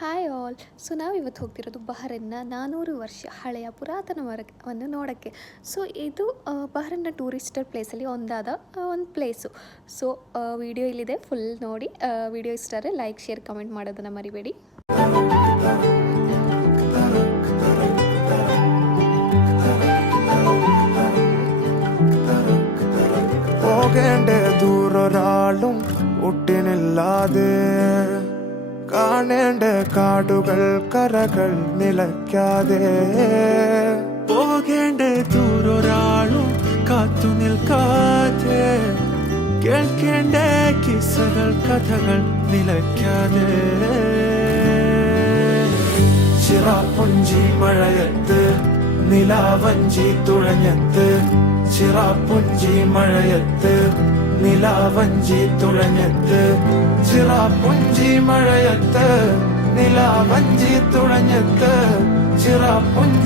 Hi all. So ನಾವಿವತ್ತು ಹೋಗ್ತಿರೋದು ಬಹರನ್ನ 400 ವರ್ಷ ಹಳೆಯ ಪುರಾತನ ಮರವನ್ನು ನೋಡೋಕ್ಕೆ. ಸೊ ಇದು ಬಹರನ್ನ ಟೂರಿಸ್ಟರ್ ಪ್ಲೇಸಲ್ಲಿ ಒಂದಾದ ಒಂದು ಪ್ಲೇಸು. ಸೊ ವಿಡಿಯೋ ಇಲ್ಲಿದೆ, ಫುಲ್ ನೋಡಿ. ವಿಡಿಯೋ ಇಷ್ಟ ಆದರೆ ಲೈಕ್, ಶೇರ್, ಕಮೆಂಟ್ ಮಾಡೋದನ್ನು ಮರಿಬೇಡಿ. പോകേണ്ട ദൂരൊരാളും ഒട്ടിനില്ലാതെ കാണേണ്ട കാടുകൾ കരകൾ നിലയ്ക്കാതെ പോകേണ്ട ദൂരൊരാളും കാത്തു നിൽക്കാതെ കേൾക്കേണ്ട കിസ്സകൾ കഥകൾ നിലയ്ക്കാതെ ചിറാപ്പുഞ്ചി മഴയത്ത് നിലാവഞ്ചി തുഴഞ്ഞത്ത് ചിറാപ്പുഞ്ചി മഴയത്ത് നിലാവഞ്ചി തുഴഞ്ഞത്ത് ചിറാപ്പുഞ്ചി മഴയത്ത് നിലാവഞ്ചി തുഴഞ്ഞത്ത് ചിറാപ്പുഞ്ചി